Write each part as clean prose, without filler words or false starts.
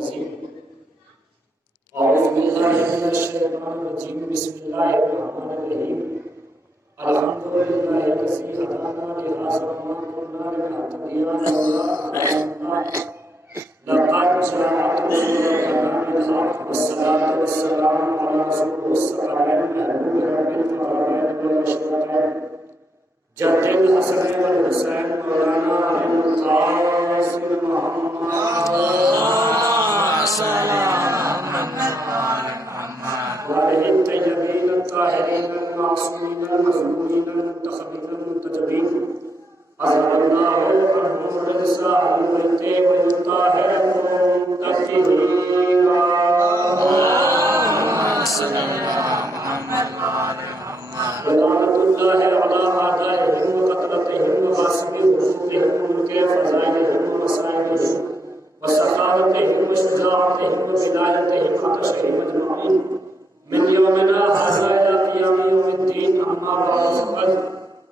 العظيم أعوذ بالله من الشيطان الرجيم بسم الله الرحمن الرحيم الحمد لله الذي هدانا لهذا وما كنا لنهتدي لولا أن هدانا لقد جاءت رسل ربنا بالحق والصلاة والسلام على رسوله الثقلين محبوب رب الفضلين والمشرقين جد الحسن والحسين مولانا علي القاسم محمد وعليه الطيبين الطاهرين المعصومين المظلومين المنتخبين المنتجبين أظهر الله عنهم الرجس أهل البيت والطاهر المنتقبين ولعنة الله على أعدائهم وقتلتهم وغاصبي حقوقهم وملك فضائلهم ومصائبهم وسخاوتهم وشجاعتهم وبدايتهم عطشهم أجمعين من يومنا هذا إلى قيام يوم الدين أما بعد فقد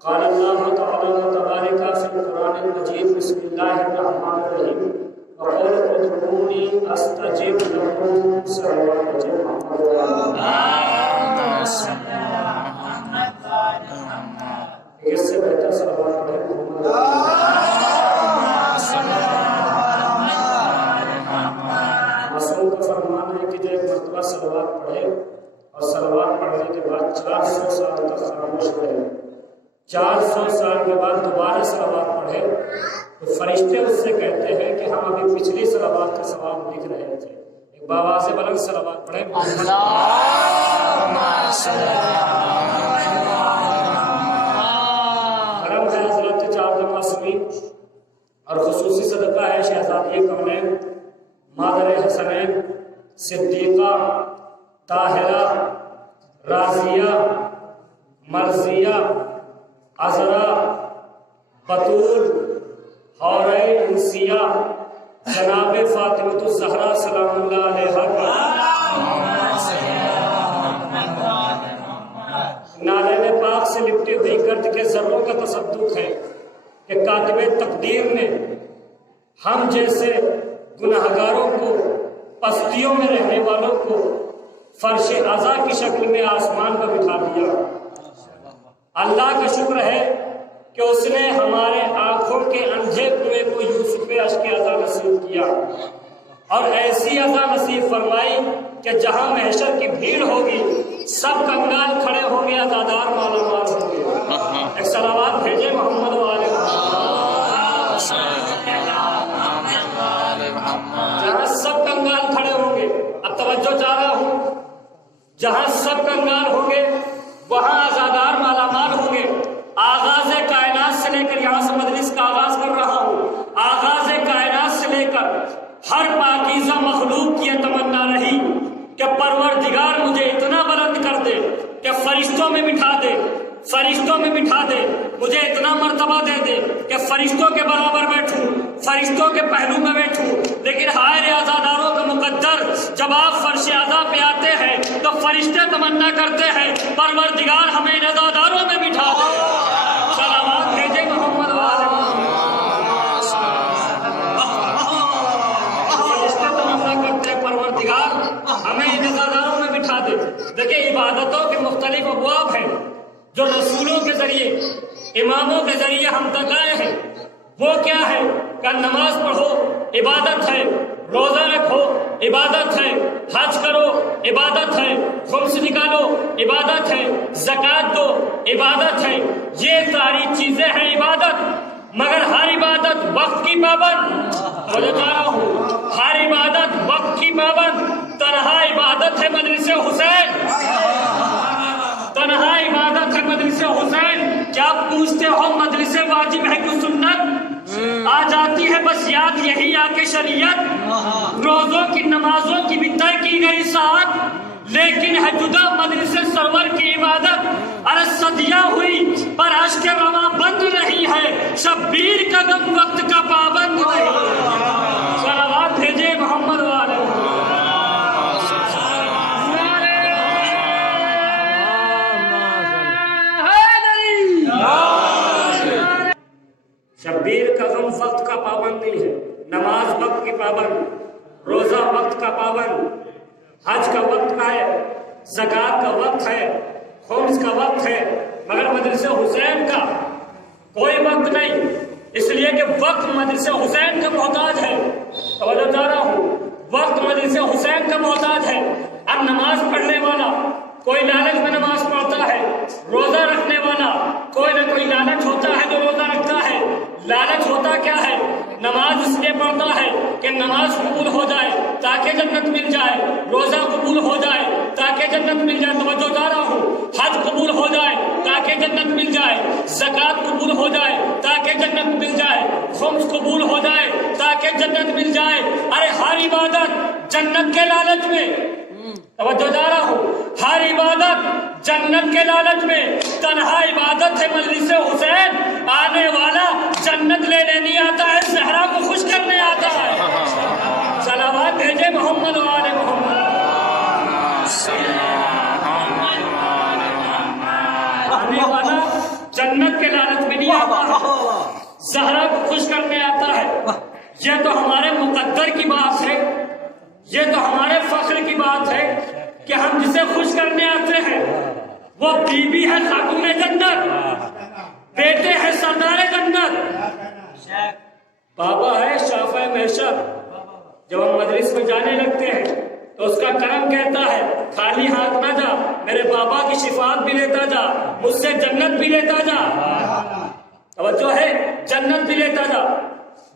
قال الله تعالى وتبارك في القرآن المجيد بسم الله الرحمن الرحيم وقل ادعوني أستجب لكم صلوات محمد اس سے بہتر صلوات پڑھیں معصوم کا فرمان ہے کہ جو ایک مرتبہ صلوات پڑھے اور صلوات پڑھنے کے بعد 400 سال تک خاموش رہے 400 سال کے بعد دوبارہ صلوات پڑھے تو فرشتے اس سے کہتے ہیں کہ ہم ابھی پچھلی صلوات کا ثواب لکھ رہے تھے ایک بآواز بلند صلوات پڑھیں حرم ہے حضرت چار قاسمین اور خصوصی صدقہ ہے شہزادی کونین مادر حسنین صدیقہ طاہرہ راضیہ مرضیہ عذرا بطول حورہ انسیہ جناب فاطمۃ الزہرا سلام اللہ علیہا نالین پاک سے لپٹی ہوئی گرد کے ذروں کا تصدق ہے کہ کاتب تقدیر نے ہم جیسے گناہگاروں کو پستیوں میں رہنے والوں کو فرش اعضا کی شکل میں آسمان پر بٹھا دیا اللہ کا شکر ہے کہ اس نے ہمارے آنکھوں کے اندھے کنویں کو یوسف اشک عزا نصیب کیا اور ایسی عزا نصیب فرمائی کہ جہاں محشر کی بھیڑ ہوگی سب کنگال کھڑے ہوں گے عزادار مالا مال ہوں گے ایک صلوات بھیجے محمد والے جہاں سب کنگال کھڑے ہوں گے اب توجہ چاہ رہا ہوں جہاں سب کنگال ہوں گے وہاں عزادار مالا مال ہوں گے آغاز کائنات سے لے کر یہاں سے مجلس کا آغاز کر رہا ہوں آغاز کائنات سے لے کر ہر پاکیزہ مخلوق کی تمنا رہی کہ پروردگار مجھے اتنا بلند کر دے کہ فرشتوں میں بٹھا دے مجھے اتنا مرتبہ دے دے کہ فرشتوں کے برابر بیٹھوں فرشتوں کے پہلو میں بیٹھوں لیکن ہائے عزاداروں کا مقدر جب آپ فرش اعضا پہ آتے ہیں تو فرشتے تمنا کرتے ہیں پروردگار ہمیں ان عزاداروں میں بٹھا دے صلوات بھیجے محمد والے فرشتے تمنا کرتے ہیں پروردگار ہمیں ان عزاداروں میں بٹھا دے دیکھیں عبادتوں کے مختلف ابواب ہیں جو رسولوں کے ذریعے اماموں کے ذریعے ہم تک آئے ہیں وہ کیا ہے کہ نماز پڑھو عبادت ہے روزہ رکھو عبادت ہے حج کرو عبادت ہے خمس نکالو عبادت ہے زکوٰۃ دو عبادت ہے یہ ساری چیزیں ہیں عبادت مگر ہر عبادت وقت کی پابند ہر عبادت وقت کی پابند تنہا عبادت ہے مجلس حسین تنہا عبادت ہے مجلس حسین کیا پوچھتے ہو مجلس واجب ہے کہ سنت آ جاتی ہے بس یاد یہی آ کے شریعت روزوں کی نمازوں کی بھی طے کی گئی ساتھ لیکن ہے جدا مجلس سرور کی عبادت ارے صدیاں ہوئی پر اشک رواں بند رہی ہے شبیر کا غم وقت کا پابند نہیں صلوات بھیجے محمد والے شبیر کا غم وقت کا پابند نہیں ہے نماز وقت کی پابند روزہ وقت حج کا وقت ہے، زکات کا وقت ہے، خمس کا وقت ہے، مگر مدرسہ حسین کا کوئی وقت نہیں، اس لیے کہ وقت مدرسہ حسین کا محتاج ہے۔ توجہ چاہ رہا ہوں، وقت مدرسہ حسین کا محتاج ہے۔ اب نماز پڑھنے والا کوئی لالچ میں نماز پڑھتا ہے، روزہ رکھنے والا کوئی نہ کوئی لالچ ہوتا ہے جو روزہ رکھتا ہے۔ لالچ ہوتا کیا ہے؟ نماز اس لیے پڑھتا ہے کہ نماز قبول ہو جائے تاکہ جنت مل جائے، روزہ قبول ہو جائے تاکہ جنت مل جائے۔ توجہ دے رہا ہوں، حج قبول ہو جائے تاکہ جنت مل جائے، زکات قبول ہو جائے تاکہ جنت مل جائے، خمس قبول ہو جائے تاکہ جنت مل جائے۔ ارے ہر عبادت جنت کے لالچ میں، توجہ دے رہا ہوں، ہر عبادت جنت کے لالچ میں۔ تنہا عبادت ہے مجلس حسین، آنے والا جنت لینے نہیں آتا ہے، زہرا کو خوش کرنے آتا ہے۔ صلوات بھیجے محمد و آل محمد۔ آنے والا جنت کے لالچ میں نہیں آتا ہے، زہرا کو خوش کرنے آتا ہے۔ یہ تو ہمارے مقدر کی بات ہے، یہ تو ہمارے فخر کی بات ہے کہ ہم جسے خوش کرنے آتے ہیں وہ بی بی ہے خاتون جنت، بیٹے ہیں سردار جنت، بابا ہے شافع محشر۔ جب ہم مدرس میں جانے لگتے ہیں تو اس کا کرم کہتا ہے خالی ہاتھ نہ جا، میرے بابا کی شفاعت بھی لیتا جا، مجھ سے جنت بھی لیتا جا۔ توجہ ہے، جنت بھی لیتا جا۔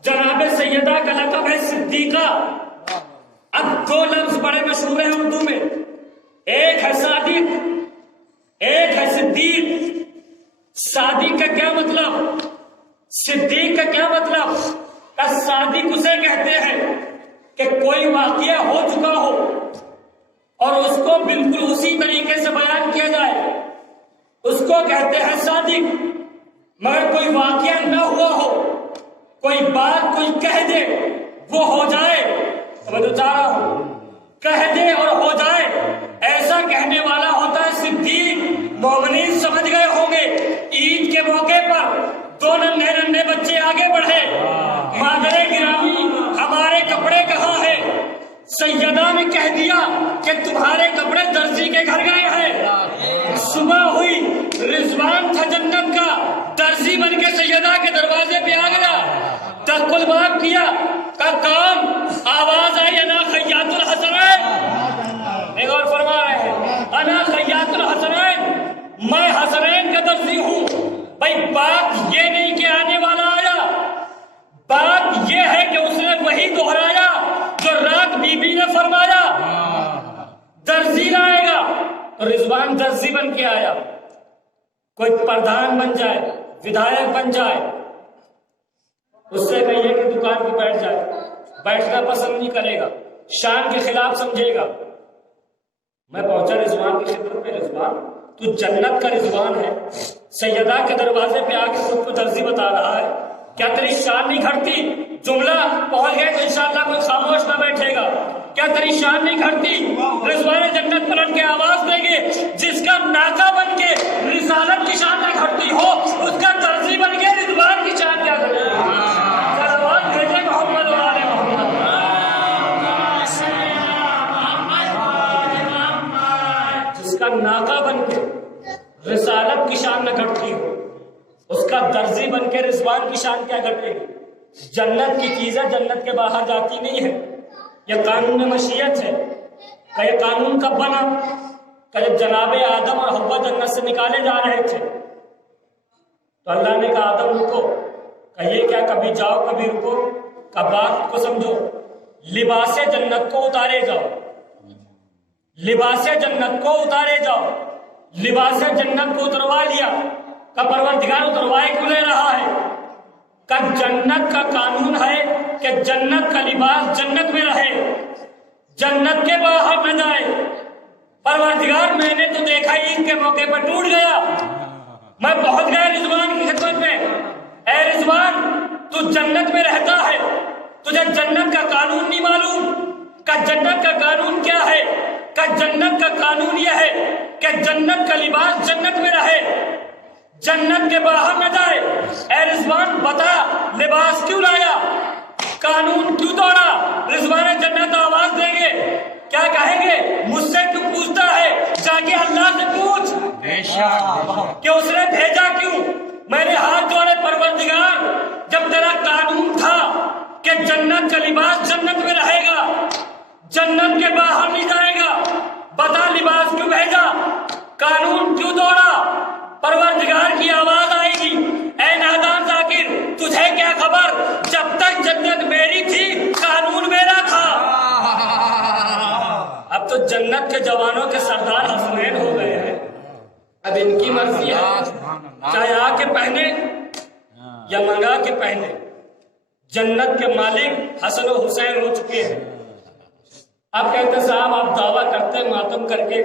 جناب سیدہ کا لقب ہے صدیقہ۔ اب دو لفظ بڑے مشہور ہیں اردو میں، ایک ہے صادق، ایک ہے صدیق۔ صادق کا کیا مطلب؟ صدیق کا کیا مطلب؟ صادق اسے کہتے ہیں کہ کوئی واقعہ ہو چکا ہو اور اس کو بالکل اسی طریقے سے بیان کیا جائے، اس کو کہتے ہیں صادق۔ مگر کوئی واقعہ نہ ہوا ہو، کوئی بات کوئی کہہ دے وہ ہو جائے، توجہ چاہ رہا ہوں، کہہ دے اور ہو جائے، ایسا کہنے والا ہوتا ہے صدیق۔ مومنین سمجھ گئے ہوں گے، عید کے موقع پر دو ننھے ننھے بچے آگے بڑھے، مادر گرامی ہمارے کپڑے کہاں ہیں؟ سیدہ نے کہہ دیا کہ تمہارے کپڑے درزی کے گھر گئے ہیں۔ صبح ہوئی، رضوان تھا جنت کا، درزی بن کے سیدہ کے دروازے پہ آ گیا، دق الباب کیا، کا کام آواز آئی انا خیاط الحسنین۔ ایک اور فرما رہے ہیں انا خیاط الحسنین، میں حسنین کا درزی ہوں۔ بھائی بات یہ نہیں کہ آنے والا آیا، بات یہ ہے کہ اس نے وہی دہرایا جو رات بی بی نے فرمایا، درزی لائے گا۔ تو رضوان درزی بن کے آیا، کوئی پردھان بن جائے، ودھایک بن جائے، اس سے کہیے کہ دکان پہ بیٹھ جائے، بیٹھنا پسند نہیں کرے گا، شان کے خلاف سمجھے گا۔ میں پہنچا رضوان کی خدمت میں، رضوان تو جنت کا رضوان ہے، سیدہ کے دروازے پہ آ کے خود کو درزی بتا رہا ہے، کیا تیری شان نہیں گھٹتی؟ جملہ پہنچ گئے تو انشاءاللہ کوئی خاموش نہ بیٹھے گا۔ کیا تیری شان نہیں گھٹتی؟ رضوان جنت پلٹ کے آواز دیں گے، جس کا ناکا بن کے رسالت کی شان نہ گھٹتی ہو، اس کا درزی بن کے رضوان کی شان کیا گھٹے گی؟ صلوات بھیجے محمد و آل محمد۔ جس کا ناکا بن کے رسالت کی شان نہ گھٹتی ہو، اس کا درزی بن کے رضوان کی شان کیا گھٹے گی؟ جنت کی چیزیں جنت کے باہر جاتی نہیں ہے، یہ قانون مشیت ہے۔ کہ یہ قانون کب بنا؟ کہ جب جناب آدم اور حوا جنت سے نکالے جا رہے تھے تو اللہ نے کہا آدم رکو، کہیے کیا کبھی جاؤ کبھی رکو، کہ بات کو سمجھو، لباس جنت کو اتارے جاؤ، لباس جنت کو اتارے جاؤ۔ لباس جنت کو اتروا لیا، کہ پروردگار اتروائے کیوں لے رہا ہے؟ کہ جنت کا قانون ہے کہ جنت کا لباس جنت میں رہے، جنت کے باہر نہ جائے۔ پروردگار میں نے تو دیکھا عید کے موقع پر ٹوٹ گیا، میں پہنچ گیا رضوان کی خدمت میں، اے رضوان تو جنت میں رہتا ہے، تجھے جنت کا قانون نہیں معلوم؟ کہ جنت کا قانون کیا ہے؟ کہ جنت کا قانون یہ ہے کہ جنت کا لباس جنت میں رہے، جنت کے باہر نہ جائے۔ اے رضوان بتا لباس کیوں لایا، قانون کیوں توڑا؟ رضوان جنت آواز دیں گے، کیا کہیں گے؟ کہ اس نے بھیجا کیوں؟ میں نے ہاتھ جوڑے پروردگار، جب تیرا قانون تھا کہ جنت کا لباس جنت میں رہے گا، جنت کے باہر نہیں جائے گا، بتا لباس کیوں بھیجا؟ قانون کیوں توڑا؟ پروردگار کی آواز آئے گی، اے نادان ذاکر تجھے کیا خبر، جب تک جنت میری تھی قانون میرا تھا۔ اب تو جنت کے جوانوں کے سردار حسنین ہو گئے ہیں، اب ان کی مرضی ہے، چاہے آ کے پہنے یا منگا کے پہنے، جنت کے مالک حسن و حسین ہو چکے ہیں۔ اب کہتے صاحب آپ دعویٰ کرتے ماتم کر کے،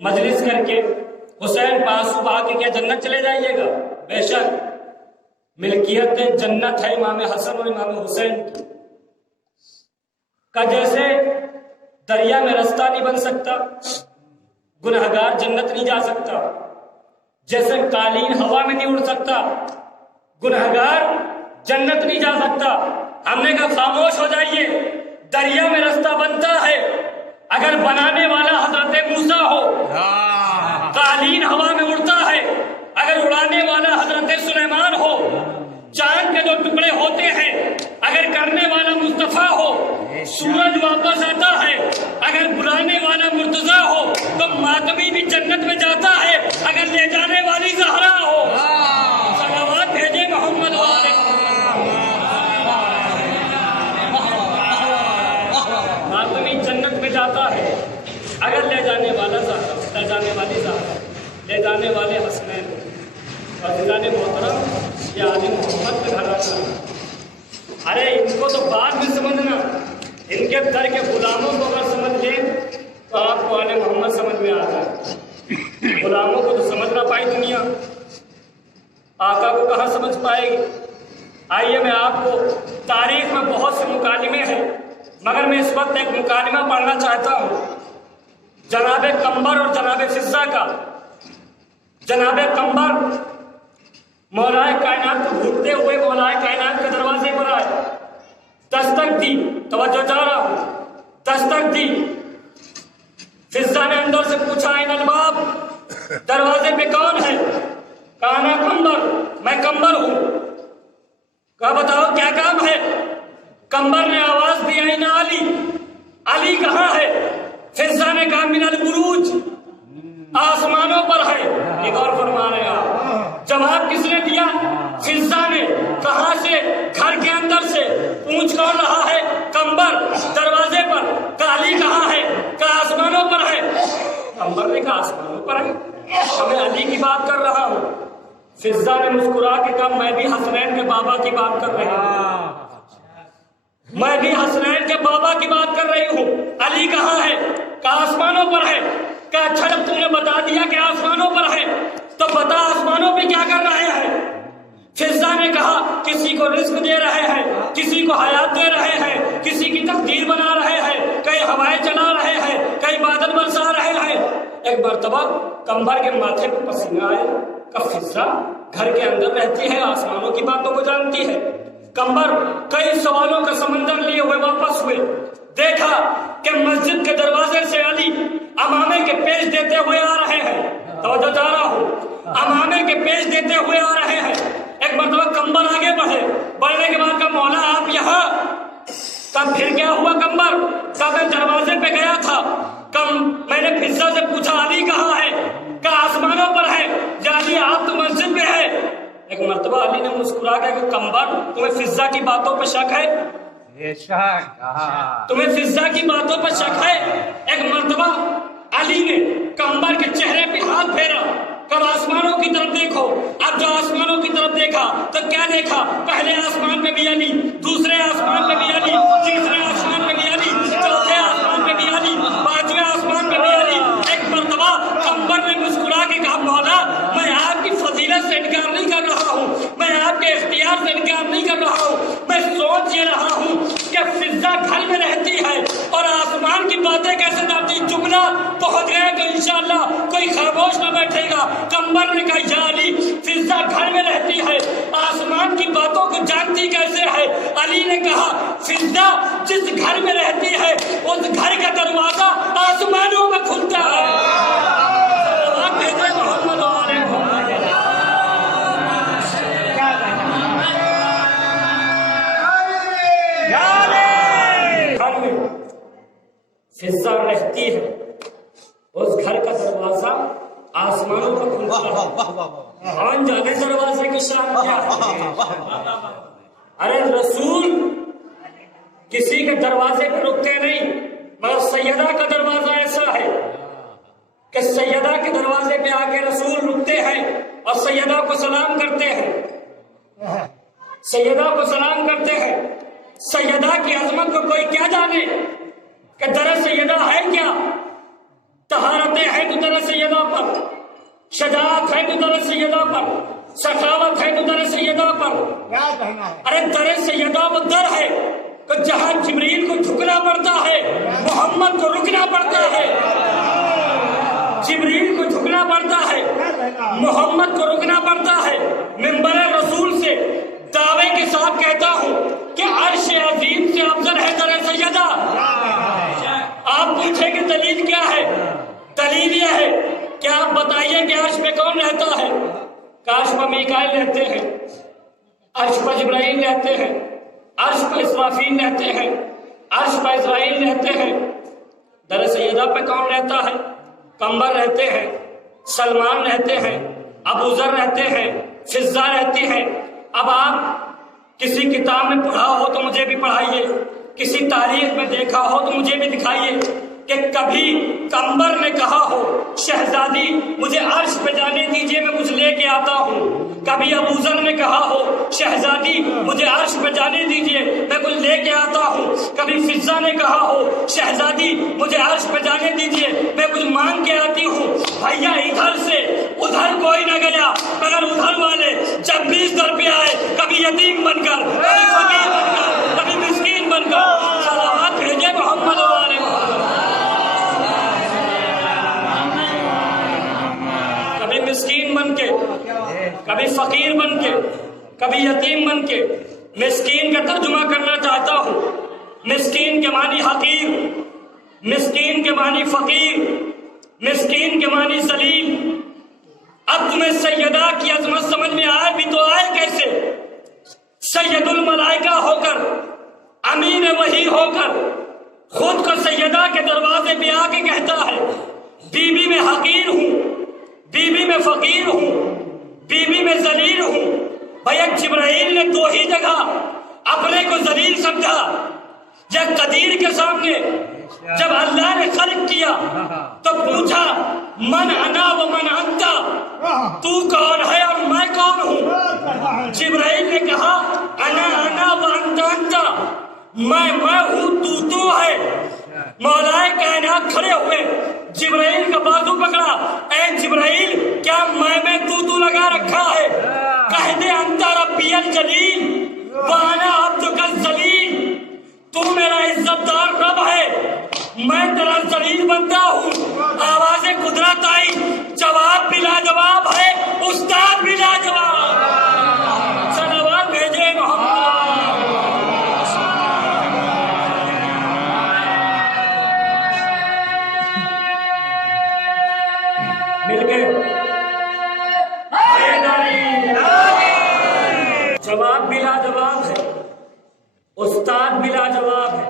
مجلس کر کے، حسین پاسو بہا کے کیا جنت چلے جائیے گا؟ بے شک ملکیت جنت ہے امام حسن اور امام حسین کی، کا جیسے دریا میں رستہ نہیں بن سکتا، گنہگار جنت نہیں جا سکتا، جیسے قالین ہوا میں نہیں اڑ سکتا، گنہگار جنت نہیں جا سکتا۔ ہم نے کہا خاموش ہو جائیے، دریا میں رستہ بنتا ہے اگر بنانے والا حضرت موسیٰ ہو، قالین ہوا میں اڑتا ہے اگر اڑانے والا حضرت سلیمان ہو، چاند کے جو ٹکڑے ہوتے ہیں اگر کرنے والا مصطفیٰ ہو، سورج واپس آتا ہے اگر بلانے والا مرتضیٰ ہو، تو ماتمی بھی جنت میں جاتا ہے اگر لے جانے والی زہرا ہو۔ صلوات بھیجے محمد والے، ماتمی جنت میں جاتا ہے اگر لے جانے والا زہرا، لے جانے والی زہرا، لے جانے والے حسنین اور عزیزان محترم، یہ آل محمد کے گھر آتا۔ ارے ان کو تو بعد میں سمجھنا، ان کے در کے غلاموں کو اگر سمجھ لیں تو آپ کو آل محمد سمجھ میں آ جائے۔ غلاموں کو تو سمجھ نہ پائی دنیا، آقا کو کہاں سمجھ پائے گی؟ آئیے میں آپ کو، تاریخ میں بہت سے مکالمے ہیں مگر میں اس وقت ایک مکالمہ پڑھنا چاہتا ہوں جناب قمبر اور جناب فضہ کا۔ جناب قمبر مولائے کائنات کو ڈھونڈتے ہوئے مولائے کائنات کے دروازے پر آئے، دستک دی، توجہ جا رہا ہوں، دستک دی۔ فضہ نے اندر سے پوچھا این الباب، دروازے پہ کون ہے؟ کہا نا قمبر، میں قمبر ہوں۔ کہا بتاؤ کیا کام ہے؟ قمبر نے آواز دی این علی، علی کہاں ہے؟ فضہ نے کہا من البروج، آسمانوں پر ہے۔ ایک اور فرما رہے آپ، جواب کس نے دیا؟ فضہ نے۔ کہاں سے؟ گھر کے اندر سے۔ پوچھ کون رہا ہے؟ قمبر۔ دروازے پر۔ علی کہاں ہے؟ کہا آسمانوں پر ہے۔ قمبر نے کہا آسمانوں پر ہے، میں علی کی بات کر رہا ہوں۔ فضہ نے مسکرا کے کہا میں بھی حسنین کے بابا کی بات کر رہی ہوں، میں بھی حسنین کے بابا کی بات کر رہی ہوں۔ علی کہاں ہے؟ کہا آسمانوں پر ہے۔ کہا اچھا جب تم نے بتا دیا کہ آسمانوں پر ہے تو بتا آسمانوں پہ کیا کر رہے ہیں؟ فضہ نے کہا کسی کو رزق دے رہے ہیں، کسی کو حیات دے رہے ہیں، کسی کی تقدیر بنا رہے ہیں، کئی ہوائیں چلا رہے ہیں، کئی بادل برسا رہے ہیں۔ ایک مرتبہ قمبر کے ماتھے پہ پسینہ آئے کہ فضہ گھر کے اندر رہتی ہے، آسمانوں کی باتوں کو جانتی ہے۔ قمبر کئی سوالوں کا سمندر لیے ہوئے واپس ہوئے، دیکھا کہ مسجد کے دروازے سے علی امامے کے پیش دیتے ہوئے آ رہے ہیں۔ توجہ جا رہا ہوں، امامے کے پیش دیتے ہوئے آ رہے ہیں۔ ایک مرتبہ قمبر آگے بڑھے، بڑھنے کے بعد کہا مولا آپ یہاں؟ تب پھر کیا ہوا قمبر؟ کہا میں دروازے پہ گیا تھا، میں نے فضہ سے پوچھا علی کہاں ہے؟ کہا آسمانوں پر ہے۔ یا علی آپ تو مسجد میں ہے۔ ایک مرتبہ علی نے مسکرا کے کہ قمبر تمہیں فضہ کی باتوں پہ شک ہے؟ تمہیں فضہ کی باتوں پر شک ہے؟ ایک مرتبہ علی نے قمبر کے چہرے پہ ہاتھ پھیرا، کب آسمانوں کی طرف دیکھو۔ اب جو آسمانوں کی طرف دیکھا تو کیا دیکھا؟ پہلے آسمان پہ بھی علی، دوسرے آسمان پہ بھی علی، تیسرے آسمان پہ بھی علی، چوتھے آسمان پہ بھی علی، پانچویں آسمان پہ بھی علی۔ ایک مرتبہ قمبر نے مسکرا کے کہا مولا میں آپ کی فضیلت سے انکار نہیں کر رہا ہوں، میں آپ کے اختیار سے انکار نہیں کر رہا ہوں، میں سوچ یہ رہا ہوں کہ فضہ گھر میں رہتی ہے اور آسمان کی باتیں کیسے جانتی؟ جملہ پہنچ گئے تو انشاءاللہ کوئی خاموش نہ بیٹھے گا۔ قمبر نے کہا یا علی فضہ گھر میں رہتی ہے، آسمان کی باتوں کو جانتی کیسے ہے؟ علی نے کہا فضہ جس گھر میں رہتی ہے اس گھر کا دروازہ آسمانوں میں کھلتا ہے۔ آپ بھیجے محمد فضا رہتی ہے، اس گھر کا دروازہ آسمانوں پر کھلتا ہے. کون جانے دروازے کی شان کیا ہے؟ ارے رسول کسی کے دروازے پہ رکتے نہیں، مگر سیدہ کا دروازہ ایسا ہے کہ سیدہ کے دروازے پہ آ کے رسول رکتے ہیں اور سیدہ کو سلام کرتے ہیں. سیدہ کو سلام کرتے ہیں. سیدہ کی عظمت کو کوئی کیا جانے کہ در سیدہ ہے کیا؟ طہارتیں ہیں تو در سیدہ پر، شجاعت ہے تو در سیدہ پر، سخاوت ہے تو در سیدہ پر. ارے در سیدہ وہ در ہے کہ جہاں جبریل کو جھکنا پڑتا ہے محمد کو رکنا پڑتا ہے. جبریل کو جھکنا پڑتا ہے، محمد کو رکنا پڑتا ہے. منبر رسول سے دعوے کے ساتھ کہتا ہوں کہ عرش عظیم سے افضل ہے در سیدہ. آپ پوچھیں کہ دلیل کیا ہے؟ دلیل یہ ہے کہ آپ بتائیے کہ عرش پہ کون رہتا ہے؟ عرش پہ میکائیل رہتے ہیں، عرش پہ جبرائیل رہتے ہیں، عرش پہ اسرافیل رہتے ہیں، عرش پہ اسرائیل رہتے ہیں. در سیدہ پہ کون رہتا ہے؟ قمبر رہتے ہیں، سلمان رہتے ہیں، ابو ذر رہتے ہیں، فضا رہتی ہیں. اب آپ کسی کتاب میں پڑھا ہو تو مجھے بھی پڑھائیے، کسی تاریخ میں دیکھا ہو تو مجھے بھی دکھائیے کہ کبھی قمبر نے کہا ہو شہزادی مجھے عرش پہ جانے دیجیے میں کچھ لے کے آتا ہوں. کبھی ابو ذر نے کہا ہو شہزادی مجھے عرش پہ جانے دیجیے میں کچھ لے کے آتا ہوں. کبھی فضا نے کہا ہو شہزادی مجھے عرش پہ جانے دیجیے میں کچھ مانگ کے آتی ہوں. بھیا ادھر سے ادھر کوئی نہ گیا مگر ادھر والے جب بھی اس در پہ آئے کبھی یتیم بن کر، کبھی فقیر بن کر، کبھی مسکین بن کر صلوات بھیجے محمد والے محمد. کبھی مسکین بن کے، کبھی فقیر بن کے، کبھی یتیم بن کے. مسکین کا ترجمہ کرنا چاہتا ہوں. مسکین کے معنی حقیر، مسکین کے معنی فقیر، مسکین کے معنی ذلیل. اب تمہیں سیدہ کی عظمت سمجھ میں آئے بھی تو آئے کیسے؟ سید الملائکہ ہو کر، امین وحی ہو کر، خود کو سیدہ کے دروازے پہ آ کے کہتا ہے بی بی میں حقیر ہوں، بی بی میں فقیر ہوں، بی بی میں ذلیل ہوں. بھیا جبرائیل نے دو ہی جگہ اپنے کو ذلیل سمجھا. یا قدیر کے سامنے جب اللہ نے خلق کیا تو پوچھا من انا و من انت، تو کون ہے اور میں کون ہوں؟ جبرائیل نے کہا انا انا و انت انت، میں ہوں تو ہے. مولا کائنات کھڑے ہوئے جبرائیل کا بازو پکڑا. اے جبرائیل کیا میں تو لگا رکھا ہے؟ کہہ دے انت ربی الجلیل وانا عبدک الذلیل، تو میرا عزت دار رب ہے میں تیرا ذلیل بندہ ہوں. آواز قدرت آئی، جواب بھی لاجواب ہے، استاد بھی لاجواب. صلوات بھیجے محمد. مل گئے جواب بھی لاجواب ہے، استاد بھی لاجواب ہے.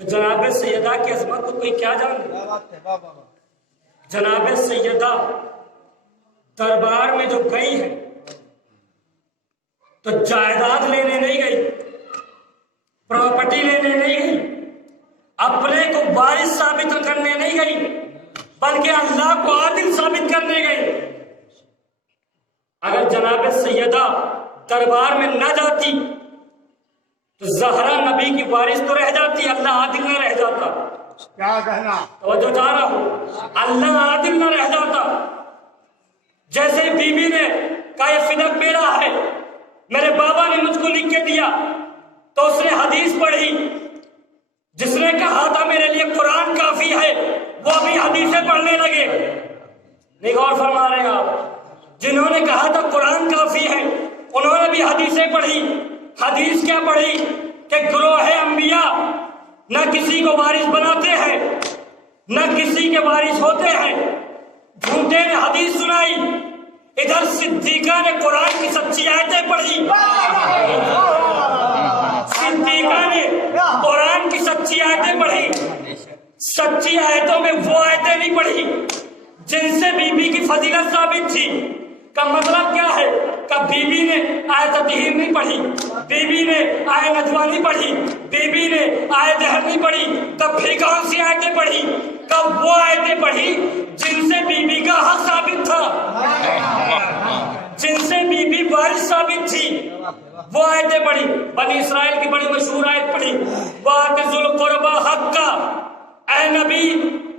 جناب سیدہ کی عظمت کو کوئی کیا جانے؟ جناب سیدہ دربار میں جو گئی ہے تو جائیداد لینے نہیں گئی، پراپرٹی لینے نہیں گئی، اپنے کو وارث ثابت کرنے نہیں گئی، بلکہ اللہ کو عادل ثابت کرنے گئی. اگر جناب سیدہ دربار میں نہ جاتی تو زہرا نبی کی وارث تو رہ جاتی، اللہ عادل نہ رہ جاتا. کیا کہنا؟ توجہ جا رہا ہوں، اللہ عادل نہ رہ جاتا. جیسے بی بی نے کہا یہ فدق میرا ہے، میرے بابا نے مجھ کو لکھ کے دیا، تو اس نے حدیث پڑھی. جس نے کہا تھا میرے لیے قرآن کافی ہے وہ ابھی حدیثیں پڑھنے لگے. نہیں غور فرما رہے ہیں آپ؟ جنہوں نے کہا تھا قرآن کافی ہے انہوں نے بھی حدیثیں پڑھی. حدیث کیا پڑھی کہ گروہ انبیاء نہ کسی کو وارث بناتے ہیں نہ کسی کے وارث ہوتے ہیں. جھوٹے نے حدیث سنائی، ادھر صدیقہ نے قرآن کی سچی آیتیں پڑھی. صدیقہ نے قرآن کی سچی آیتیں پڑھی، سچی آیتوں میں وہ آیتیں نہیں پڑھی جن سے بی بی کی فضیلت ثابت تھی۔ کا مطلب کیا ہے کہ بی بی نے آیت تطہیر نہیں پڑھی، بی بی نے آیت نجوہ نہیں پڑھی، بی بی نے آیت دہر نہیں پڑھی، تب پھر کون سی آیتیں پڑھی؟ کب وہ آیتیں پڑھی جن سے بی بی کا حق ثابت تھا، جن سے بی بی وارث ثابت تھی، وہ آیتیں پڑھی۔ بنی اسرائیل کی بڑی مشہور آیت پڑھی، وَآتِ ذُو الْقُرْبَىٰ حَقَّهُ، اے نبی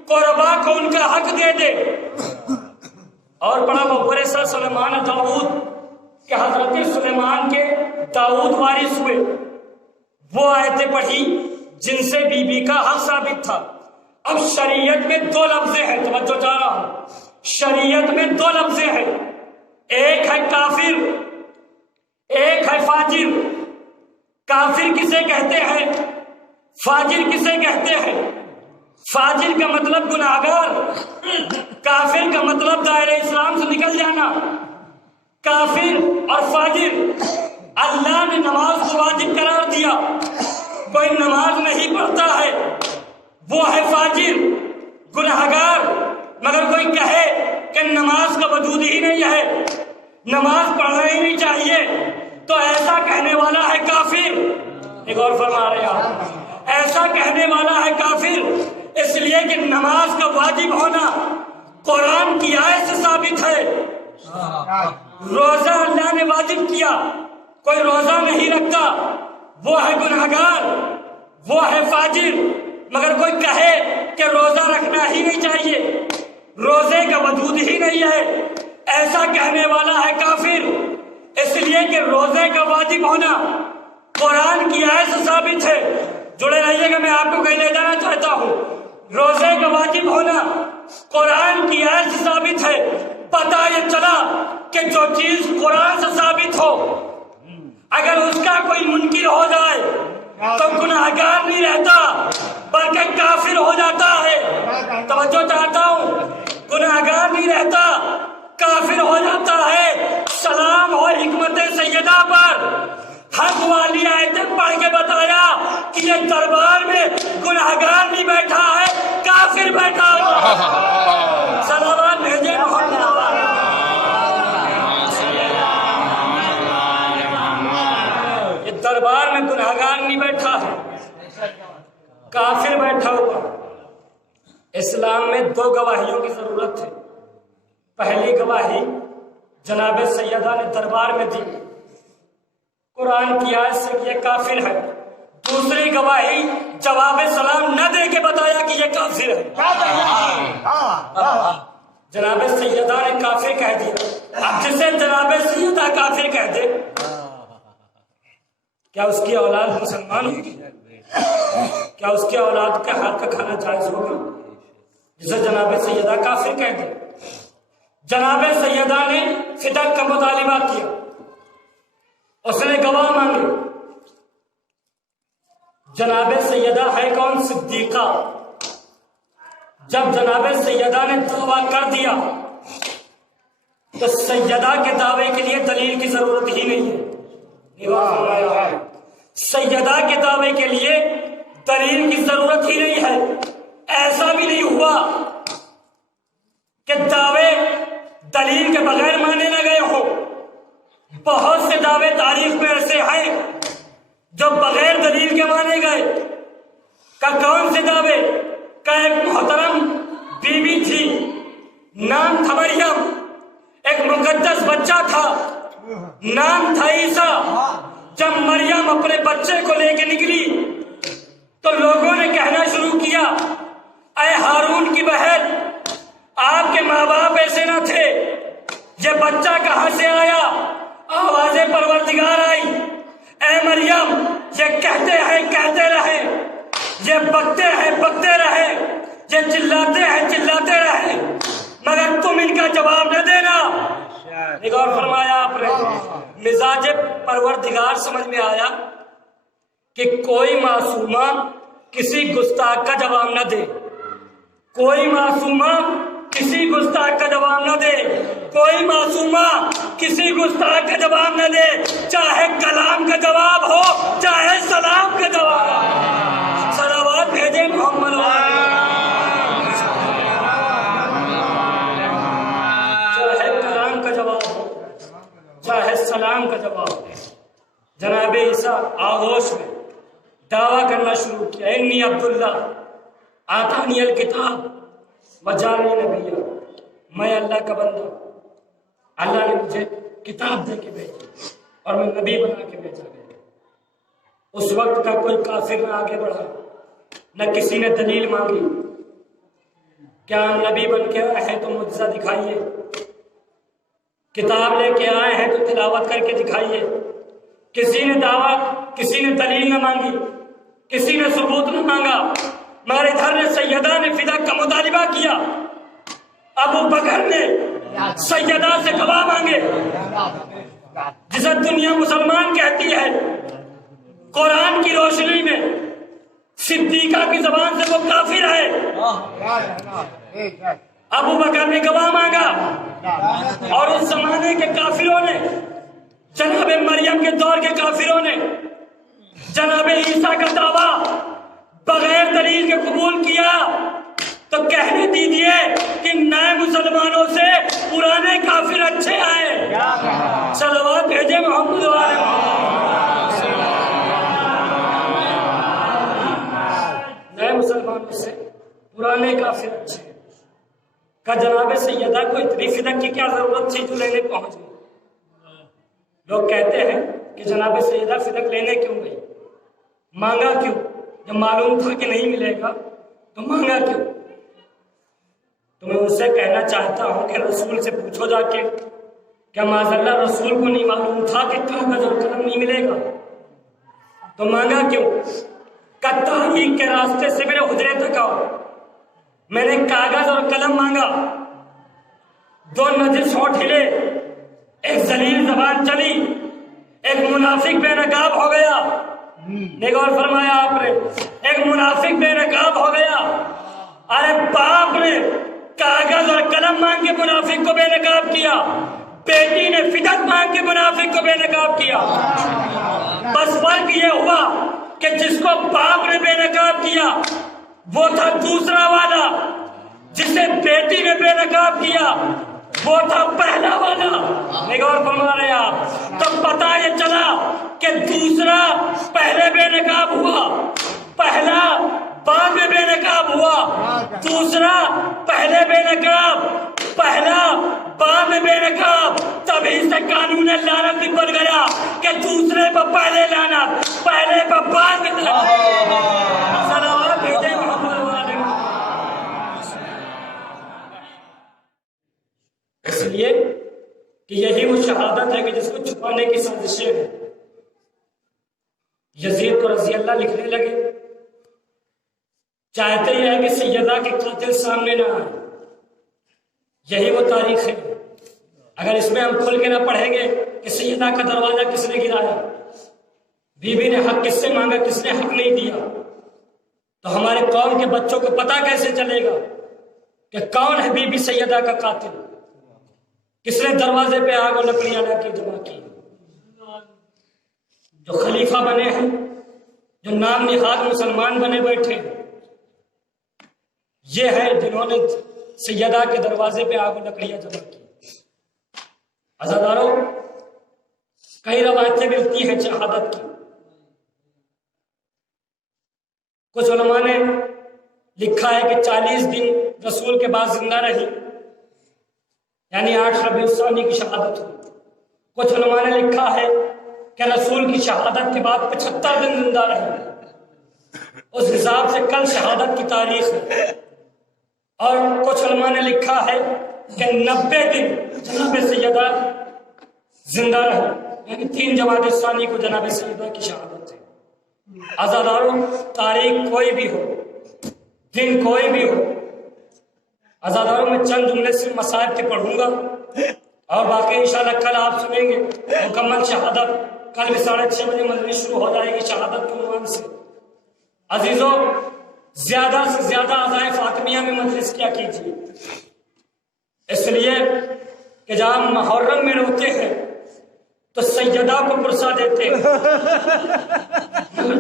قربا کو ان کا حق دے دے۔ اور پڑھا مورثہ سلیمان داؤد کہ حضرت سلیمان کے داؤد وارث ہوئے، وہ آیتیں پڑھی جن سے بی بی کا حق ثابت تھا۔ اب شریعت میں دو لفظیں ہیں، توجہ چاہ رہا ہوں، شریعت میں دو لفظیں ہیں، ایک ہے کافر، ایک ہے فاجر۔ کافر کسے کہتے ہیں؟ فاجر کسے کہتے ہیں؟ فاجر کا مطلب گناہگار، کافر کا مطلب دائرہ اسلام سے نکل جانا۔ کافر اور فاجر، اللہ نے نماز کو واجب قرار دیا، کوئی نماز نہیں پڑھتا ہے وہ ہے فاجر، گناہگار۔ مگر کوئی کہے کہ نماز کا وجود ہی نہیں ہے، نماز پڑھنا ہی نہیں چاہیے، تو ایسا کہنے والا ہے کافر۔ ایک اور فرما رہے آپ، ایسا کہنے والا ہے کافر، اس لیے کہ نماز کا واجب ہونا قرآن کی آیت سے ثابت ہے۔ روزہ اللہ نے واجب کیا، کوئی روزہ نہیں رکھتا وہ ہے گناہگار، وہ ہے فاجر۔ مگر کوئی کہے کہ روزہ رکھنا ہی نہیں چاہیے، روزے کا وجود ہی نہیں ہے، ایسا کہنے والا ہے کافر، اس لیے کہ روزے کا واجب ہونا قرآن کی آیت سے ثابت ہے۔ جڑے رہیے گا، میں آپ کو کہیں لے جانا چاہتا ہوں، روزے کا واجب ہونا قرآن کی آیت سے ثابت ہے۔ پتہ یہ چلا کہ جو چیز قرآن سے ثابت ہو اگر اس کا کوئی منکر ہو جائے تو گناہگار نہیں رہتا بلکہ کافر ہو جاتا ہے۔ توجہ چاہتا ہوں، گناہگار نہیں رہتا، کافر ہو جاتا ہے۔ سلام ہو حکمت سیدہ پر، حق والی آیتیں پڑھ کے بتایا کہ یہ دربار میں گناہگار نہیں بیٹھا ہے، کافر بیٹھا ہوا۔ صلوات بھیجے محمد۔ یہ دربار میں گناہگار نہیں بیٹھا ہے، کافر بیٹھا ہوا۔ اسلام میں دو گواہیوں کی ضرورت ہے۔ پہلی گواہی جناب سیدہ نے دربار میں دی، قرآن کی آیت سے یہ کافر ہے۔ دوسری گواہی جواب سلام نہ دے کے بتایا کہ یہ کافر ہے۔ جناب سیدہ نے کافر کہہ دیا۔ اب جسے جناب سیدہ کافر کہہ دے، کیا اس کی اولاد مسلمان ہوگی؟ کیا اس کی اولاد کا ہاتھ کا کھانا جائز ہوگا؟ جسے جناب سیدہ کافر کہہ دے۔ جناب سیدہ نے فدق کا مطالبہ کیا، اس نے گواہ مانگے۔ جناب سیدہ ہے کون؟ صدیقہ۔ جب جناب سیدہ نے دعویٰ کر دیا تو سیدہ کے دعوے کے لیے دلیل کی ضرورت ہی نہیں ہے۔ سیدہ کے دعوے کے لیے دلیل کی ضرورت ہی نہیں ہے۔ ایسا بھی نہیں ہوا کہ دعوے دلیل کے بغیر مانے نہ گئے ہو۔ بہت سے دعوے تاریخ میں ایسے ہیں جو بغیر دلیل کے مانے گئے۔ کا کون سے دعوے؟ کا ایک محترم بی بی تھی، نام تھا مریم، ایک مقدس بچہ تھا، نام تھا عیسیٰ۔ جب مریم اپنے بچے کو لے کے نکلی تو لوگوں نے کہنا شروع کیا، اے ہارون کی بہن، آپ کے ماں باپ ایسے نہ تھے، یہ بچہ کہاں سے آیا؟ آواز پروردگار آئی، اے مریم، یہ کہتے ہیں کہتے رہے، یہ بکتے ہیں بکتے رہے، یہ چلاتے ہیں چلاتے رہے، مگر تم ان کا جواب نہ دینا۔ ایک اور فرمایا آپ نے، مزاج پروردگار سمجھ میں آیا کہ کوئی معصومہ کسی گستاخ کا جواب نہ دے، کوئی معصومہ کسی گستاخ کا جواب نہ دے، کوئی معصومہ کسی گستاخ کا جواب نہ دے، چاہے کلام کا جواب ہو چاہے سلام کا جواب ہو۔ صلوات بھیجے محمد چاہے کلام کا جواب ہو چاہے سلام کا جواب ہو۔ جناب عیسیٰ آغوش میں دعویٰ کرنا شروع کیا، انی عبداللہ آتانی الکتاب وجعلنی نبیہ، میں اللہ کا بندہ، اللہ نے مجھے کتاب دے کے بھیجی اور میں نبی بنا کے بھیجا گیا۔ اس وقت کا کوئی کافر نہ آگے بڑھا، نہ کسی نے دلیل مانگی، کیا ہم نبی بن کے آئے ہیں تو معجزہ دکھائیے، کتاب لے کے آئے ہیں تو تلاوت کر کے دکھائیے۔ کسی نے دلیل نہ مانگی، کسی نے ثبوت نہ مانگا، مگر ادھر نے سیدہ نے فدا کا مطالبہ کیا، ابو بکر نے سیدہ سے گواہ مانگے، جسے دنیا مسلمان کہتی ہے، قرآن کی روشنی میں صدیقہ کی زبان سے وہ کافر ہے۔ ابو بکر نے گواہ مانگا اور اس زمانے کے کافروں نے، جناب مریم کے دور کے کافروں نے جناب عیسیٰ کا دعویٰ بغیر دلیل کے قبول کیا، تو کہنے دیجیے کہ نئے مسلمانوں سے پرانے کافر اچھے آئے۔ صلوات بھیجے محمد والے نئے مسلمانوں سے پرانے کافر اچھے۔ کہ جناب سیدہ کو اتنی فدق کی کیا ضرورت تھی جو لینے پہنچ گئی؟ لوگ کہتے ہیں کہ جناب سیدہ فدق لینے کیوں گئی، مانگا کیوں؟ جب معلوم تھا کہ نہیں ملے گا تو مانگا کیوں؟ تو میں ان سے کہنا چاہتا ہوں کہ رسول سے پوچھو جا کے، کیا معاذ اللہ رسول کو نہیں معلوم تھا کہ کاغذ اور قلم نہیں ملے گا؟ تو مانگا کیوں؟ کہ تحقیق کے راستے سے میرے حجرے تک آؤ، میں نے کاغذ اور قلم مانگا، دو نجس ہونٹ ہلے، ایک ذلیل زبان چلی، ایک منافق بے نقاب ہو گیا۔ غور فرمایا آپ نے، ایک منافق بے نقاب ہو گیا۔ ارے باپ نے کاغذ اور قلم مانگ کے منافق کو بے نقاب کیا، بیٹی نے فدق مانگ کے منافق کو بے نقاب کیا۔ بس فرق یہ ہوا کہ جس کو باپ نے بے نقاب کیا وہ تھا دوسرا والا، جسے بیٹی نے بے نقاب کیا وہ تھا پہلا والا۔ غور فرما رہے آپ، تو پتہ یہ چلا کہ دوسرا پہلے بے نقاب ہوا، پہلا بعد میں بے نقاب ہوا، دوسرا پہلے بے نقاب، پہلا بعد میں بے نقاب۔ تبھی سے قانون لعنت بھی بن گیا کہ دوسرے پر پہلے لعنت، پہلے پر بعد میں صلوات بھیجے محمد والے۔ اس لیے کہ یہی وہ شہادت ہے کہ جس کو چھپانے کی سازشیں ہیں۔ یزید کو رضی اللہ لکھنے لگے، چاہتے یہ ہے کہ سیدہ کے قاتل سامنے نہ آئے۔ یہی وہ تاریخ ہے۔ اگر اس میں ہم کھل کے نہ پڑھیں گے کہ سیدہ کا دروازہ کس نے گرایا، بی بی نے حق کس سے مانگا، کس نے حق نہیں دیا، تو ہمارے قوم کے بچوں کو پتہ کیسے چلے گا کہ کون ہے بی بی سیدہ کا قاتل، کس نے دروازے پہ آگ اور لکڑیاں لا کے جمع کی۔ جو خلیفہ بنے ہیں، جو نام نہاد مسلمان بنے بیٹھے ہیں، یہ ہے جنہوں نے سیدہ کے دروازے پہ آگ اور لکڑیاں جمع کی۔ عزاداروں، کئی روایتیں ملتی ہیں شہادت کی۔ کچھ علماء نے لکھا ہے کہ 40 دن رسول کے بعد زندہ رہی، یعنی 8 ربیع الثانی کی شہادت ہوئی۔ کچھ علماء نے لکھا ہے کہ رسول کی شہادت کے بعد 75 دن زندہ رہی، اس حساب سے کل شہادت کی تاریخ ہے۔ اور کچھ علماء نے لکھا ہے کہ 90 دن جناب سیدہ زندہ رہی، یعنی 3 جمادی الثانی کو جناب سیدہ کی شہادت ہے۔ عزاداروں، تاریخ کوئی بھی ہو، دن کوئی بھی ہو، عزاداروں میں چند جملے صرف مصائب کے پڑھوں گا اور باقی انشاءاللہ کل آپ سنیں گے مکمل شہادت۔ کل بھی 6:30 بجے مجلس شروع ہو جائے گی شہادت کے عنوان سے۔ عزیزوں، زیادہ سے زیادہ عزائے فاطمیہ میں مجلس کیا کیجیے، اس لیے کہ جب ہم محرم میں روتے ہیں تو سیدہ کو پرسا دیتے ہیں،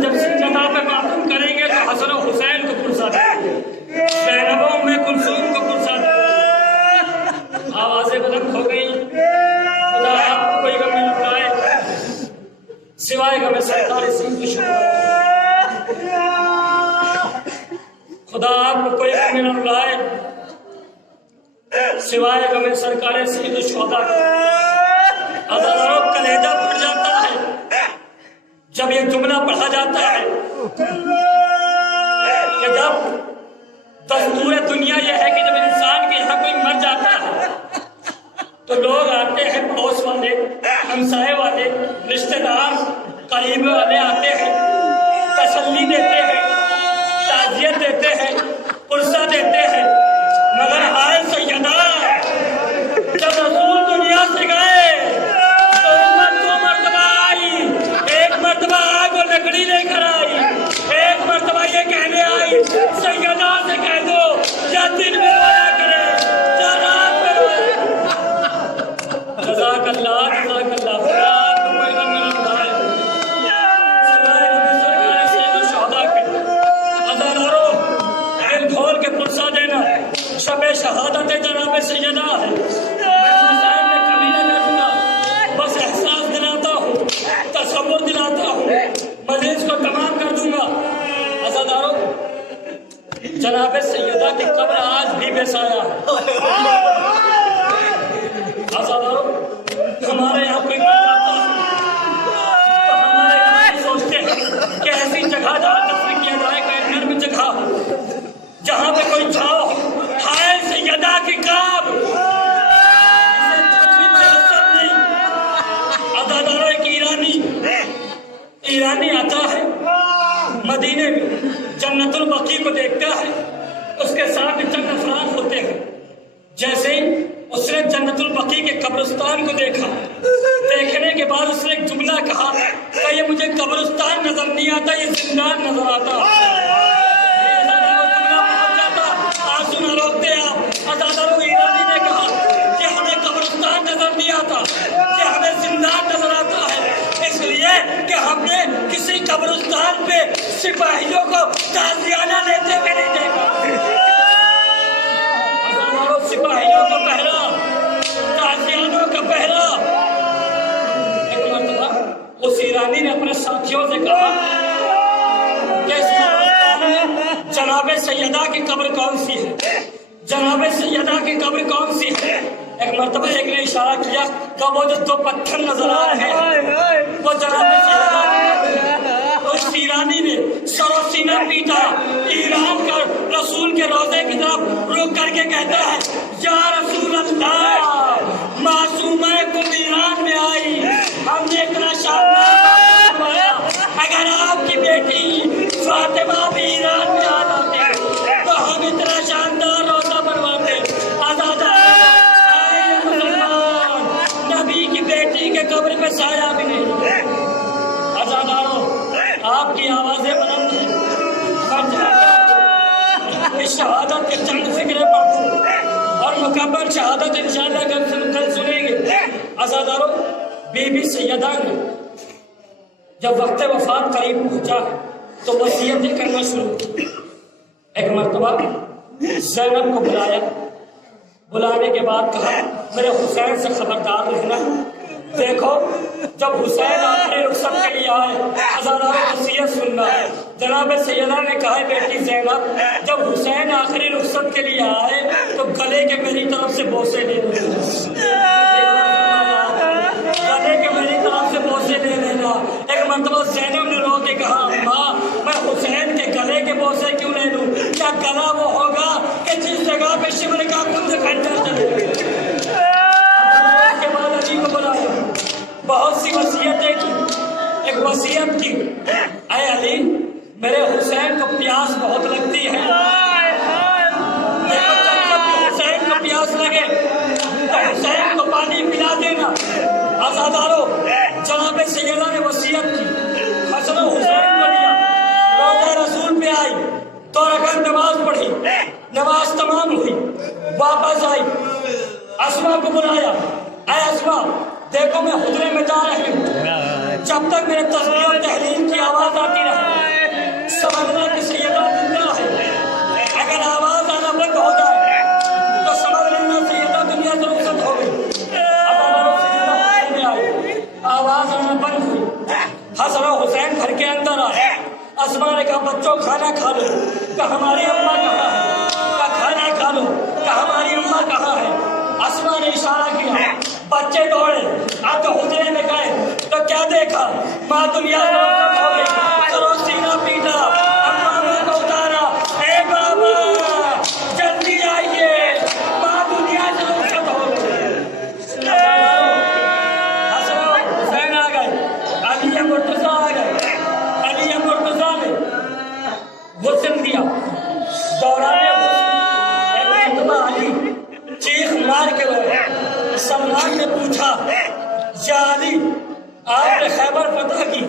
جب سیدہ پہ معلوم کریں گے تو حسن و حسین کو پرسا دیتے ہیں، زینب و ام کلثوم کو پرسا دیتے ہیں۔ آوازیں بلند ہو گئی، خدا آپ کو کوئی غم نہ لائے سوائے غم سرکار سید الشہداء، خدا آپ کو کوئی غم نہ لائے سوائے غم سرکار سید الشہداء۔ ہزاروں کلیجہ پڑ جاتا ہے جب یہ جملہ پڑھا جاتا ہے کہ جب دستور دنیا یہ ہے کہ جب انسان کے یہاں کوئی مر جاتا ہے تو لوگ آتے ہیں، پڑوس والے، ہمسائے والے، رشتہ دار، قریب والے آتے ہیں، تسلی دیتے ہیں، تعزیت دیتے ہیں، پرسہ دیتے ہیں، مگر آئے سیدہ جب رسول دنیا سے گئے تو امت دو مرتبہ آئی، ایک مرتبہ آگ و لکڑی لے کر آئی، ایک مرتبہ یہ کہنے آئی سیدہ سے کہہ دو یا دن میں رویا کرے یا رات میں رویا۔ جزاک اللہ، جزاک اللہ، خدا آپ کو کوئی غم نہ لائے سوائے نبی سرکار سید الشہداء کے۔ ہزاروں دل کھول کے پرسہ دینا، شب شہادت جناب سیدہ ہے، بس احساس دلاتا ہوں، تصور دلاتا ہوں، مجلس کو تمام کر دوں گا۔ عزاداروں، جناب سیدہ کی قبر آج بھی بے سایہ ہے۔ عزاداروں، ہمارے یہاں کوئی مر جاتا ہے تو ہمارے یہاں سوچتے ہیں کہ ایسی جگہ جہاں دفن کیا جائے، کوئی نرم جگہ ہو جہاں پہ کوئی چھاؤ ہو، ہائے سیدہ کی قبر، ایرانی آتا ہے مدینے میں، جنت البقیع کو دیکھتا ہے، اس کے ساتھ چند افراد ہوتے ہیں، جیسے ہی اس نے جنت البقیع کے قبرستان کو دیکھا، دیکھنے کے بعد اس نے ایک جملہ کہا کہ یہ مجھے قبرستان نظر نہیں آتا، یہ زندان نظر آتا۔ آنسو نہ روکتے آپ، عزاداروں، ایرانی نے کہا کہ ہمیں قبرستان نظر نہیں آتا، کہ ہمیں زندان نظر آتا ہے، اس لیے کہ ہم نے کسی قبرستان پہ سپاہیوں کو تعزیانہ لیتے ہوئے نہیں دیکھا۔ ہزاروں سپاہیوں کا پہرا، تعزیانوں کا پہرا۔ ایک مرتبہ اس ایرانی نے اپنے ساتھیوں سے کہا کہ اس قبرستان میں جناب سیدہ کی قبر کون سی ہے، جناب سیدہ کی قبر کون سی ہے؟ ایک مرتبہ ایک نے اشارہ کیا کہ وہ جو دو پتھر نظر آ رہے ہیں وہ جناب سیدہ کی قبر ہے۔ اس ایرانی نے سر و سینہ پیٹا، ایران کر رسول کے روضے کی طرف رک کر کے کہتا ہے یا رسول اللہ، معصومہ کم ایران میں آئی، ہم نے اتنا شاندار پایا، اگر آپ کی بیٹی فاطمہ بھی ایران میں آ جاتی تو ہم اتنا شاندار روزہ بنواتے۔ نبی کی بیٹی کے قبر پہ سایہ بھی نہیں۔ عزاداروں، آپ کی آوازیں بلند ہیں، اس شہادت کے چند فکرے پڑھ دوں اور مکمل شہادت انشاءاللہ کل سنیں گے۔ عزاداروں، بی بی سیدہ نے جب وقت وفات قریب پہنچا تو وصیتیں کرنا شروع کی۔ ایک مرتبہ زینب کو بلایا، بلانے کے بعد کہا میرے حسین سے خبردار رہنا، دیکھو جب حسین آخری رخصت کے لیے آئے ہزاروں وصیت سننا۔ جناب سیدہ نے کہا بیٹی زینب جب حسین آخری رخصت کے لیے آئے تو گلے کے میری طرف سے بوسے لے لینا، گلے کے میری طرف سے بوسے لے لینا۔ ایک مرتبہ زینب نے رو کے کہا ماں میں حسین کے گلے کے بوسے کیوں لے لوں؟ کیا گلا وہ ہوگا کہ جس جگہ پہ شمر کا کند کھنڈر چلے؟ کے بعد علی کو بلایا، بہت سی وصیتیں کی، ایک وصیت کی اے علی میرے حسین کو پیاس بہت لگتی ہے، جب حسین کو پیاس لگے تو حسین کو پانی پلا دینا۔ عزاداروں، جناب سیدہ نے وصیت کی، حسن و حسین کو لیا، روضہ رسول پہ آئی، 2 رکعت نماز پڑھی، نماز تمام ہوئی، واپس آئی اسما کو بلایا، اے اسما دیکھو میں حجرے میں جا رہی ہوں، جب تک میرے تسبیح و تحلیل کی آواز آتی رہے سمجھنا کہ سیدہ دنیا ہے، اگر آواز آنا بند ہو جائے تو سمجھ لینا سیدہ دنیا سے رخصت ہو گئی۔ آواز آنا بند ہوئی، حسن و حسین گھر کے اندر آئے، اسما نے کہا بچوں کھانا کھا لو، کہ ہماری اماں کہاں ہے، کہ کھانا کھا لو، کہ ہماری اماں کہاں ہے۔ اسما نے اشارہ کیا، بچے دوڑے اب تو حجرے میں گئے تو کیا دیکھا، ماں دنیا سے رخصت ہو گئی، سرو سینہ پیٹا، اماں کو اتارا، اے بابا جلدی آئیے ماں دنیا سے رخصت ہو گئی۔ حسن و حسین آ گئے، علی مرتضیٰ آ گئے، علی مرتضیٰ نے غسل دیا، دوران غسل ایک مرتبہ علی چیخ مار کے روئے۔ سلمان نے پوچھا یا علی آپ نے خیبر فتح کی،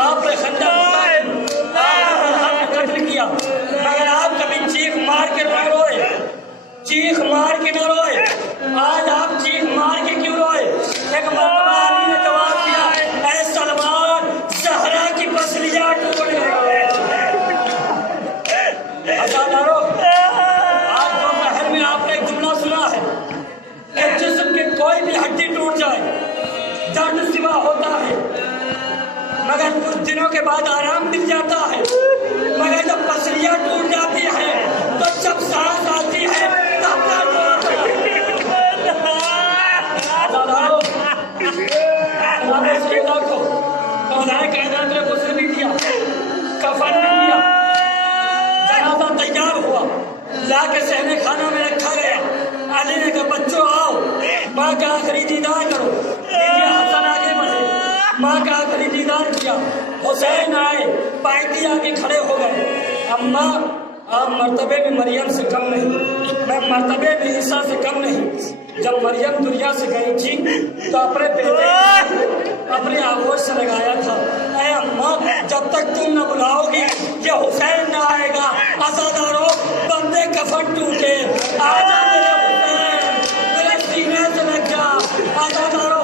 آپ نے خندق فتح کی، آپ نے بلحق کو قتل کیا، مگر آپ کبھی چیخ مار کے نہ روئے، چیخ مار کے نہ روئے، آج آپ چیخ مار کے کیوں روئے؟ ایک مرتبہ علی نے جواب دیا، اے سلمان زہرا کی پسلیاں ٹوٹ گئی۔ عزادارو آج دوپہر میں آپ نے ایک جملہ سنا ہے کہ جسم کی کوئی بھی ہڈی ٹوٹ جائے درد سوا ہوتا ہے، مگر کچھ دنوں کے بعد آرام مل جاتا ہے، مگر جب پسلیاں ٹوٹ جاتی ہیں تو جب سانس آتی ہے تب درد ہوتا ہے۔ عزادارو امام سیدہ کو مولا کائنات نے غسل بھی دیا، کفن بھی دیا، جنازہ تیار ہوا، لا کے صحن خانہ میں رکھا گیا۔ علی نے کہا بچوں آؤ ماں کا آخری دیدار کرو، حسن آگے بڑھے، ماں کا آخری دیدار کیا، حسین آئے پائیدی آگے کھڑے ہو گئے، اماں آپ مرتبے میں مریم سے کم نہیں، میں مرتبے میں عیسیٰ سے کم نہیں۔ جب مریم دنیا سے گئی تھی تو اپنے بیٹے اپنے آغوش سے لگایا تھا، اے اماں جب تک تم نہ بلاؤ گی یہ حسین نہ آئے گا۔ عزادارو بندے کفن ٹوٹے، آجا میرے حسین میرے سینے سے لگ جا۔ عزادارو